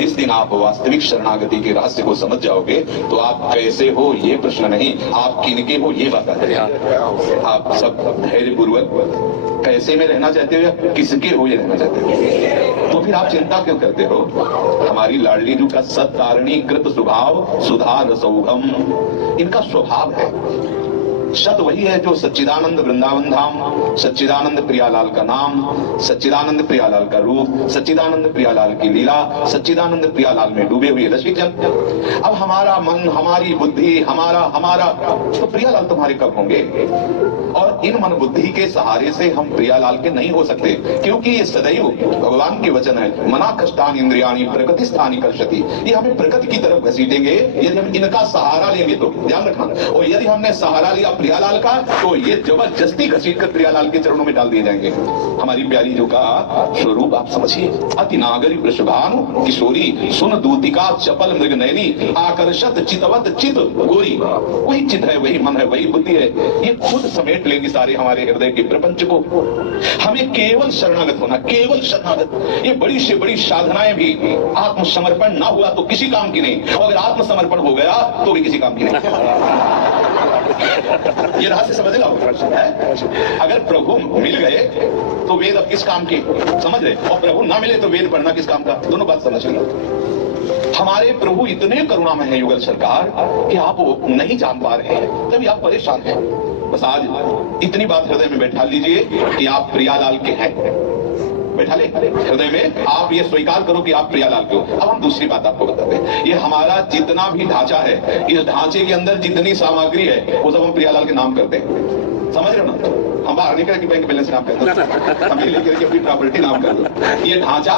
इस दिन आप वास्तविक शरणागति के रहस्य को समझ जाओगे तो आप कैसे हो ये प्रश्न नहीं, आप किनके हो ये बात आती है। आप सब धैर्य पूर्वक कैसे में रहना चाहते हो या किसके हो ये रहना चाहते हो, तो फिर आप चिंता क्यों करते हो। हमारी लाडली जी का सत्तारणी कृत स्वभाव सुधा रसौघम, इनका स्वभाव है। शत वही है जो सच्चिदानंद वृंदावन धाम, सच्चिदानंद प्रियालाल का नाम, सच्चिदानंद प्रियालाल का रूप, सच्चिदानंद प्रियालाल की लीला, सच्चिदानंद प्रियालाल में डूबे हुए रसिक जन। अब हमारा मन, हमारी बुद्धि, हमारा तो प्रियालाल तुम्हारे कब होंगे। और इन मन बुद्धि के सहारे से हम प्रियालाल के नहीं हो सकते, क्योंकि ये सदैव भगवान के वचन है, मना कष्टान इंद्रियाणी प्रकृति स्थानी कर्षति। ये हमें प्रकृति की तरफ घसीटेंगे यदि हम इनका सहारा लेंगे तो, ध्यान रखना। और यदि हमने सहारा लिया प्रियालाल का तो ये जबरदस्ती घसीट कर प्रियालाल के चरणों में डाल दिए जाएंगे। हमारी प्यारी जो का स्वरूप आप समझिए, अति नागरी वृषभानु किशोरी सुन दूतिका चपल मृग नयनी आकर्षत चितवत चित गोरी। वही चित है, वही मन है, वही बुद्धि है, ये खुद समेट लेगी सारे हमारे हृदय के प्रपंच को। हमें केवल शरणागत होना, केवल शरणागत। ये बड़ी से बड़ी साधनाएं भी आत्मसमर्पण ना हुआ तो किसी काम की नहीं, और अगर आत्मसमर्पण हो गया तो भी किसी काम की नहीं। ये रहस्य समझ लो। अगर प्रभु मिल गए तो वेद अब किस काम के, समझ रहे, और प्रभु ना मिले तो वेद पढ़ना किस काम का, दोनों बात समझ लो। हमारे प्रभु इतने करुणामय हैं युगल सरकार कि आप वो नहीं जान पा रहे हैं, तभी आप परेशान हैं। बस आज इतनी बात हृदय में बैठा लीजिए कि आप प्रियालाल के हैं। बैठा ले हृदय में, आप ये स्वीकार करो कि आप प्रियालाल के हो। अब हम दूसरी बात आपको बताते हैं, ये हमारा जितना भी ढांचा है, इस ढांचे के अंदर जितनी सामग्री है वो सब हम प्रियालाल के नाम करते हैं। समझ रहे हो ना, हम बाहर निकल के बैंक बैलेंस नाम कर दो, हम ये लेकर के अपनी प्रॉपर्टी नाम कर दो। ये ढांचा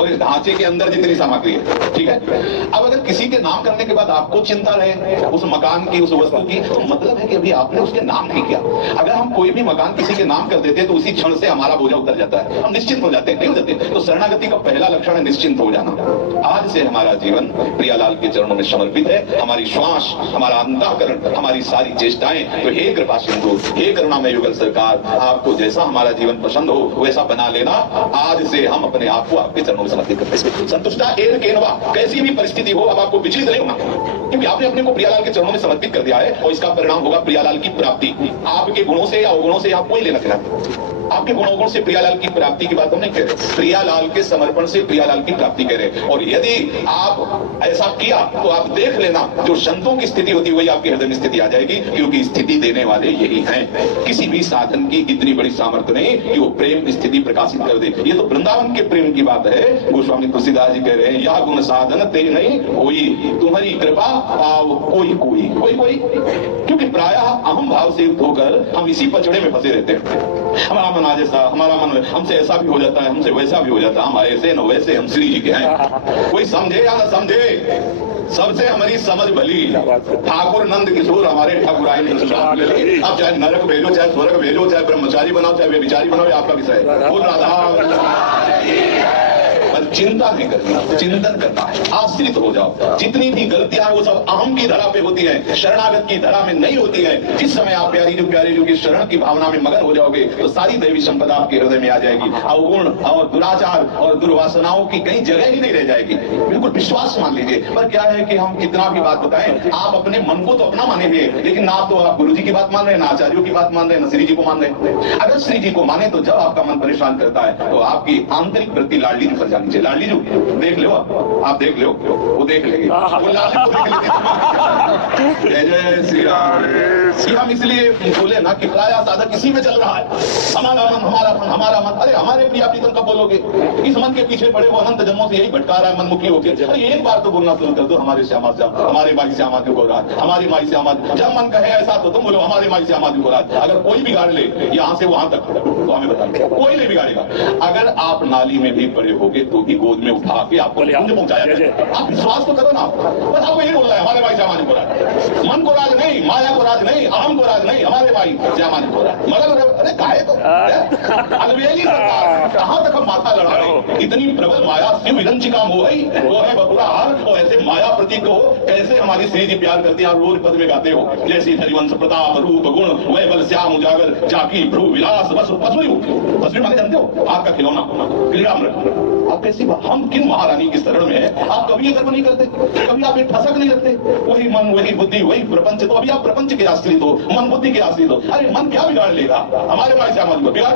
और इस ढांचे के अंदर जितनी सामग्री है, ठीक है। अब अगर किसी के नाम करने के बाद आपको चिंता रहे उस मकान की, उस वस्तु की, तो मतलब है कि अभी आपने उसके नाम नहीं किया। अगर हम कोई भी मकान किसी के नाम कर देते तो उसी क्षण से हमारा बोझा उतर जाता है, हम निश्चिंत हो जाते हैं, नहीं हो जाते। तो शरणागति का पहला लक्षण है निश्चिंत हो जाना। आज से हमारा जीवन प्रियालाल के चरणों में समर्पित है। हमारी श्वास, हमारा अंतःकरण, हमारी सारी चेष्टाएं, तो हे कृपा सिंधु, हे करुणामय युगल सरकार, आपको जैसा हमारा जीवन पसंद हो वैसा बना लेना। आज से हम अपने आप को आपके चरणों में समर्पित करते हैं। संतुष्टा एन केनवा, कैसी भी परिस्थिति हो अब आपको विचलित नहीं होना, क्योंकि आपने अपने को प्रियालाल के चरणों में समर्पित कर दिया है और इसका परिणाम होगा प्रियालाल की प्राप्ति। आपके गुणों से या अवगुणों से आप कोई लेना देना, आपके गुणों से प्रियालाल की प्राप्ति की बात हम नहीं कह रहे, प्रियालाल के समर्पण से प्रियालाल की प्राप्ति कह रहे। और यदि आप ऐसा किया तो आप देख लेना जो संतों की स्थिति होती है वही आपके हृदय में स्थिति आ जाएगी, क्योंकि स्थिति देने वाले यही हैं। किसी भी साधन की इतनी बड़ी सामर्थ्य नहीं कि वो प्रेम स्थिति प्रकाशित कर दे। ये तो वृंदावन के प्रेम की बात है। गोस्वामी तुलसीदास जी कह रहे हैं, यह गुण साधन ते नहीं कोई, तुम्हारी कृपा पाव कोई कोई कोई कोई। क्योंकि प्रायः अहम भाव से युक्त होकर हम इसी पचड़े में फंसे रहते हैं। हमारा मन आज ऐसा, हमारा मन हमसे ऐसा भी हो जाता है, हमसे वैसा भी हो जाता है, हम ऐसे न वैसे, हम श्री जी के हैं। कोई समझे या न समझे, सबसे हमारी समझ भली। ठाकुर नंद किशोर हमारे ठाकुर आए नहीं। अब चाहे नरक भेजो, चाहे स्वर्ग भेजो, चाहे ब्रह्मचारी बनाओ, चाहे व्यभिचारी बनाओ, आपका विषय है। वो राधा चिंता नहीं करनी, चिंतन करना है, आश्रित हो जाओ। जितनी भी गलतियां हैं वो सब अहम की धरा पे होती है, शरणागत की धरा में नहीं होती है। जिस समय आप प्यारी जो की शरण की भावना में मगन हो जाओगे तो सारी दैवी संपदा आपके हृदय में आ जाएगी। अवगुण और दुराचार और दुर्वासनाओं की कहीं जगह ही नहीं रह जाएगी। बिल्कुल विश्वास मान लीजिए। पर क्या है कि हम कितना भी बात बताएं, आप अपने मन को तो अपना मानेंगे, लेकिन ना तो आप गुरु जी की बात मान रहे हैं, ना आचार्यों की बात मान रहे हैं, ना श्री जी को मान रहे हैं। अगर श्री जी को माने तो जब आपका मन परेशान करता है तो आपकी आंतरिक वृत्ति लाडली जी पर जानी चाहिए। लाडली जो देख लो, आप देख लो, वो देख लेंगे, वो लाडली को देख लेंगे। जय जय श्री राम। हम इसलिए बोले ना कि प्राय साधक इसी में चल रहा है, हमारा मन, हमारा मन, हमारा मन। अरे हमारे प्रिया प्रीतम कब बोलोगे? इस मन के पीछे पड़े वो अनंत जन्मों से यही भटका रहा है मनमुखी होकर। अरे एक बार तो बोलना शुरू कर दो, हमारे श्यामा श्याम, हमारे माई श्यामा क्यों हो रहा है, हमारी माई श्यामा। जब मन कहे ऐसा तो तुम बोलो हमारे माई श्यामा क्यों हो रहा है। अगर कोई बिगाड़ ले यहाँ से वहां तक तो हमें बताइए, कोई नहीं बिगाड़ेगा। अगर आप नाली में भी पड़े होगे तो भी गोद में उठा के आपको पहुंचाया जाए। आप विश्वास तो करो ना। बस आपको यही बोल रहा है, हमारे माई श्यामा को राज, मन को राज नहीं, माया को राज नहीं, अहम को राज नहीं, हमारे माई श्यामा को राज। मगर अरे काहे तो अलवेली सरकार, कहां तक हम माथा लड़ा रहे। इतनी प्रबल माया शिव विरंचिका मोह वो है बपुरा हार। और ऐसे माया प्रतीक को कैसे हमारी श्री जी प्यार करती है, आप रोज पद में गाते हो, जैसी हरिवंश प्रताप रूप गुण वैबल श्याम उजागर जाकी भ्रू विलास बस पसुरी माने जानते हो, आपका खिलौना क्रीड़ा मृग, आपके कैसी बात, हम किन महारानी की शरण में है? आप कभी ये कर्म नहीं करते, कभी आप ये ठसक नहीं रखते, वही मन वही बुद्धि वही प्रपंच, तो अभी आप प्रपंच के आश्रित हो, मन बुद्धि के आश्रित हो। अरे मन क्या बिगाड़ लेगा? हमारे भाई से समाज को बिगाड़,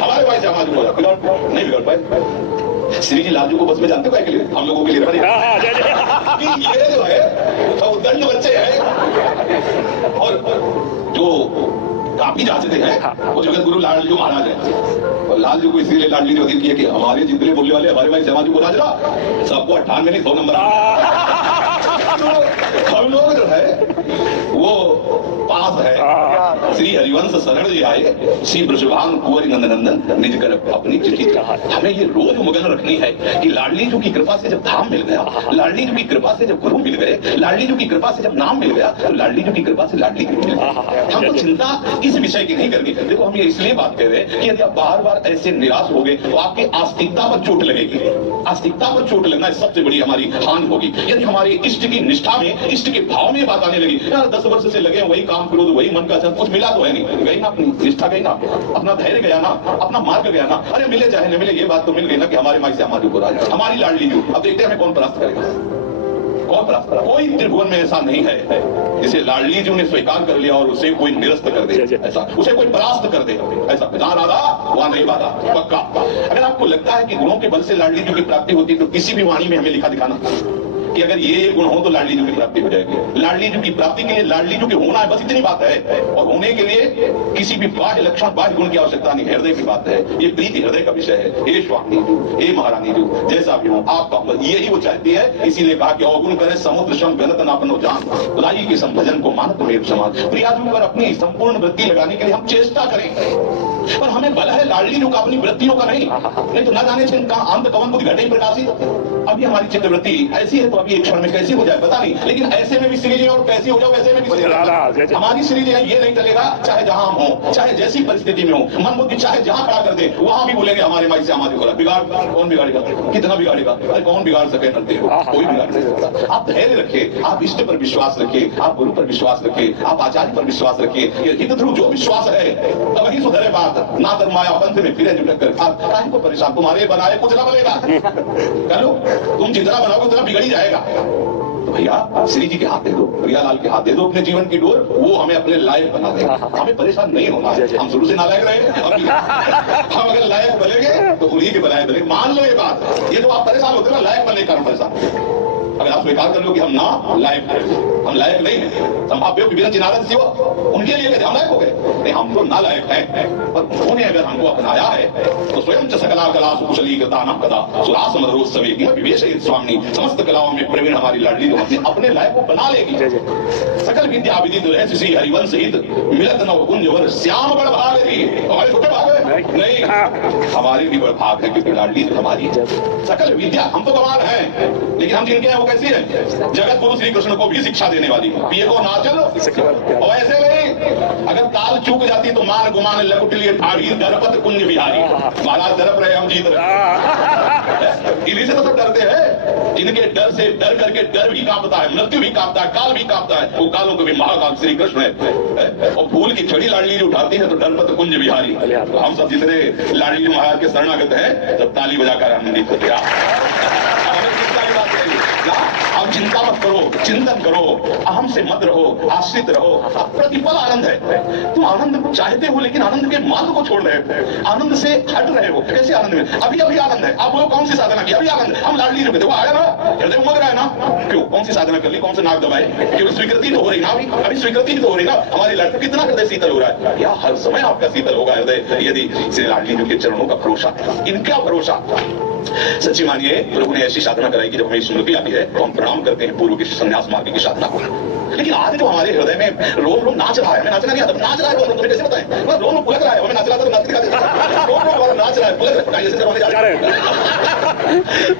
हमारे भाई से समाज को बिगाड़ नहीं बिगाड़ पाए। श्री जी लालजू को बस में जानते हो के लिए, हम लोगों के लिए ये जो है तो दंड बच्चे हैं, और जो काफी जांचते हैं वो जगत गुरु लालजू महाराज है। और लालजू को इसीलिए लाडली ने वजीर किया कि हमारे जितने बोलने वाले हमारे भाई समाज को राजरा सबको 98 नहीं 100 नंबर। तो हम लोग जो है वो पास है। श्री हरिवंश शरण जी आए, श्री ब्रजभान कुंवर नंदनंदन निज कर अपनी चिट्ठी। हमें ये रोज मगन रखनी है कि लाडली जी की कृपा से जब धाम मिल गया, लाडली जी की कृपा से जब गुरु मिल गए, लाडली जी की कृपा से जब नाम मिल गया, तो लाडली जी की कृपा से लाडली मिल गया। हमको चिंता इस विषय की नहीं करनी। देखो हम ये इसलिए बात कर रहे हैं कि यदि आप बार बार ऐसे निराश हो गए तो आपकी आस्तिकता पर चोट लगेगी। आस्तिकता पर चोट लगना सबसे बड़ी हमारी हानि होगी। यदि हमारे इष्ट की निष्ठा में, इष्ट के भाव में बात आने लगी, 10 वर्ष से लगे वही काम करो, वही मन का सब कुछ मिला तो है नहीं, गई ना अपनी निष्ठा, गई ना अपना धैर्य गया ना, अपना मार्ग गया ना। अरे मिले चाहे न मिले ये बात तो मिल गई ना कि हमारे माई से हमारे ऊपर आज हमारी लाडली जो। अब देखते हैं कौन परास्त करेगा, कौन परास्त करेगा। कोई त्रिभुवन में ऐसा नहीं है जिसे लाडली जी ने स्वीकार कर लिया और उसे कोई निरस्त कर दे, ऐसा उसे कोई परास्त कर दे, ऐसा जहां राधा वहां नहीं बाधा पक्का। अगर आपको लगता है कि गुणों के बल से लाडली जी की प्राप्ति होती है तो किसी भी वाणी में हमें लिखा दिखाना कि अगर ये गुण हो तो लाडली जी की प्राप्ति हो जाएगी। लाडली जी की प्राप्ति के लिए लाडली जी के होना है, बस इतनी बात है। और होने के लिए किसी भी बाह्य लक्षण बाह्य गुण की आवश्यकता नहीं, हृदय की बात है। ये प्रीति हृदय का विषय है। हे स्वामी जी, हे महारानी जी, जैसा भी हो आपका यही वो चाहती है। इसीलिए कहा कि अवगुण करे समुद्र सम गणत नापनो जान, खुदाई के संभजन को मानत मेरे समाज। प्रियाजू पर अपनी संपूर्ण वृत्ति लगाने के लिए हम चेष्टा करें, पर हमें बल है लाडली जी का, अपनी वृत्तियों का नहीं। नहीं तो न जाने से अंत कवन बुद्धि घटे प्रकाशित। अभी हमारी चित्तवृत्ति ऐसी है तो अभी एक क्षण में कैसी हो जाए पता नहीं, लेकिन ऐसे में भी श्री जी और कैसी हो जाओ वैसे में भी हमारी श्री जी ये नहीं चलेगा। चाहे जहां हम हो, चाहे जैसी परिस्थिति में हो, मन बुद्धि चाहे जहां खड़ा कर दे वहां भी बोलेंगे हमारे माई से हमारे को बिगाड़। कौन बिगाड़ेगा, कितना बिगाड़ेगा? अरे कौन बिगाड़ सके नरते हो, कोई बिगाड़ नहीं सकता। आप धैर्य रखिए, आप इष्ट पर विश्वास रखिए, आप गुरु पर विश्वास रखिए, आप आचार्य पर विश्वास रखिए। हित ध्रुव जो विश्वास है तब ही सुधरे बात, ना तर माया पंथ में फिरे जुटक कर। काहे को परेशान, तुम्हारे बनाए कुछ ना बनेगा। चलो तुम जितना बनाओगे उतना बिगड़ ही जाएगा। तो भैया श्री जी के हाथ दे दो, प्रियालाल के हाथ दे दो अपने जीवन की डोर, वो हमें अपने लायक बना देगा। हमें परेशान नहीं होना है, हम शुरू से नालायक रहे। हम अगर लायक बनेंगे तो उन्हीं के बनाए बनेंगे। मान लो ये बात, ये जो आप परेशान होते हैं ना लायक बनने के कारण परेशान। अगर आप स्वीकार कर लो कि हम ना लायक हैं, हम लायक नहीं है, संभाव्य विभिन्न चिनारद शिव उनके लिए हम लायक हो गए, नहीं हम तो ना लायक हैं। पर उन्होंने अगर हमको अपनाया है तो स्वयं च सकला कला सुकुशली दानम कदा सुरास मधुरोत्सवे विवेश स्वामी, समस्त कलाओं में प्रवीण हमारी लाडली तो अपने लायक को बना लेगी। सकल विद्या विदित रहस्य श्री हरिवंश हित मिलत नव कुंज वर श्याम बड़ भाग रही। हमारे छोटे भाग है नहीं, हमारी भी बड़ भाग है क्योंकि लाडली हमारी सकल विद्या। हम तो गवार हैं लेकिन हम जिनके हैं वो कैसी है? जगत गुरु श्री कृष्ण को भी शिक्षा देने वाली, पिए को नाचल और ऐसे नहीं। अगर ताल चूक जाती तो मान गुमान लकुट लिए ठाड़ी दरपत कुंज बिहारी। महाराज दरप रहे हम जीत रहे। इन्हीं से तो सब डरते हैं, इनके डर से डर करके डर भी कांपता है, मृत्यु भी कांपता है, काल भी कांपता है। वो कालों को भी महाकाल श्री कृष्ण है। और फूल की छड़ी लाडली जो उठाती है तो दरपत कुंज बिहारी। तो हम सब जितने लाडली महाराज के शरणागत हैं सब ताली बजाकर आनंदित होते हैं। आप चिंता मत करो, चिंतन करो, अहम से मत रहो, आश्रित रहो। प्रतिपल आनंद है। तुम आनंद चाहते हो लेकिन आनंद के मार्ग को छोड़ रहे हो, आनंद से हट रहे हो। कैसे आनंद में? अभी अभी आनंद है। आप बोलो कौन सी साधना की? अभी आनंद। हम लाडली रुके थे, वो आया ना, हृदय उमग रहा है ना। क्यों? कौन सी साधना कर ली, कौन से नाक दबाए? क्यों? स्वीकृति तो हो रही ना, अभी स्वीकृति तो हो रही ना। हमारी लड़के कितना हृदय शीतल हो रहा है, या हर समय आपका शीतल होगा हृदय यदि श्री लाडली जी के चरणों का भरोसा है। इनका भरोसा सच्ची मानिए प्रभु ने ऐसी साधना कराई कि जब हमें स्मृति आती है तो हम प्रणाम करते हैं पूर्व के संन्यास मार्ग की साधना को। लेकिन आज जो हमारे हृदय में रोम रोम नाच रहा है, हमें नाचना नहीं आता, नाच रहा है रोम, तुम्हें कैसे बताएं? रोम पुलक रहा है, हमें नाच रहा था तो नाच दिखा रोम नाच रहा है, पुलक रहा है, जैसे करवाने जा रहे हैं।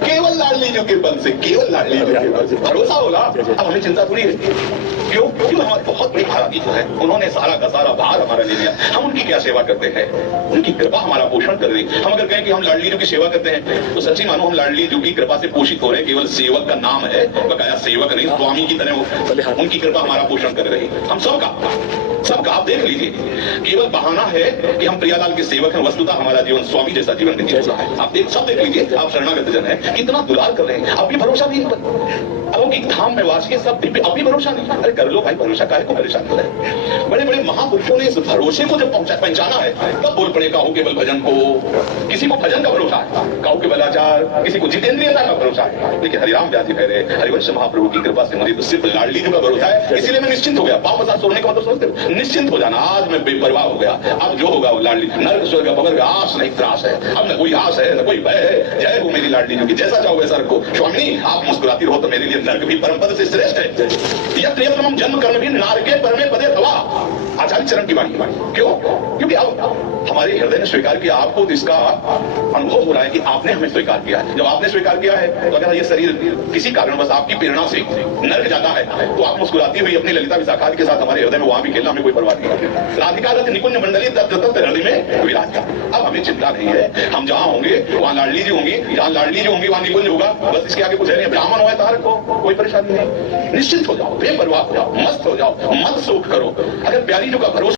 केवल लाडली जी के बल से, केवल लाडली जी के बल से भरोसा होगा। अब हमें चिंता थोड़ी है। क्यों? क्यों? हमारे बहुत बड़ी महारानी जो है उन्होंने सारा का सारा भार हमारा ले लिया। हम उनकी क्या सेवा करते हैं? उनकी कृपा हमारा पोषण कर रही। हम अगर कहें कि हम लाडली जी की सेवा करते हैं तो सच्ची मानो हम लाडली जी की कृपा से पोषित हो रहे हैं। केवल सेवक का नाम है, बकाया सेवक नहीं, स्वामी की तरह उनकी कृपा हमारा पोषण कर रही। हम सबका सब आप देख लीजिए, केवल बहाना है कि हम प्रियालाल के सेवक हैं, वस्तुतः हमारा जीवन स्वामी जैसा जीवन नहीं रहा है। आप सब देख लीजिए, आप शरणागत जन है, कितना दुलार कर रहे हैं, अब भी भरोसा नहीं है। अलौकिक धाम में वास के सब दिव्य, अब भी भरोसा नहीं। अरे कर लो भाई भरोसा, काहे को परेशान कर रहे हैं? बड़े बड़े महापुरुषों ने इस भरोसे को जब पहचाना है, तब बोल पड़े काहू केवल भजन को। किसी को भजन का भरोसा है, काहू केवल आचार, किसी को जितेंद्रियता का भरोसा है, लेकिन हरिराम व्यास जी कह रहे हरिवंश महाप्रभु की कृपा से मुझे तो सिर्फ लाडली जी का भरोसा है, इसीलिए मैं निश्चिंत हो गया। पाप मसाज छोड़ने का मतलब समझते हो? निश्चिंत हो जाना, आज मैं बेपरवाह हो गया। अब जो होगा वो लाडली, नर्क स्वर्ग भवर आस नहीं त्रास है, अब न कोई आस है न कोई भय है। जय हो मेरी लाडली जी की, जैसा चाहो वैसा रखो। स्वामिनी आप मुस्कुराती रहो तो मेरे लिए नर्क भी परम पद से श्रेष्ठ है। यह प्रियतम जन्म कर्म भी नारके परमे पदे तवा, आचार्य चरण की वाणी। क्यों? क्योंकि अब हमारे हृदय ने स्वीकार किया, आपको तो इसका अनुभव हो रहा है कि आपने हमें स्वीकार किया है। जब आपने स्वीकार किया है तो अगर ये शरीर किसी कारण बस आपकी प्रेरणा से नर्क जाता है तो आप मुस्कुराती हुई अपनी ललिता विशाखा के साथ हमारे हृदय में वहां भी खेलना, हमें कोई परवाह नहीं। राधिका रथ निकुंज मंडली तत्त हृदय में विराज। अब हमें चिंता नहीं है, हम जहां होंगे वहां लाडली जी होंगी, जहां लाडली जी होंगी वहां निकुंज होगा, बस इसके आगे कुछ है नहीं। ब्राह्मण हो तारक हो, कोई परेशानी नहीं। निश्चिंत हो जाओ, बेपरवाह हो जाओ, मस्त हो जाओ, मत शोक करो। अगर प्यारी जो का भरोसा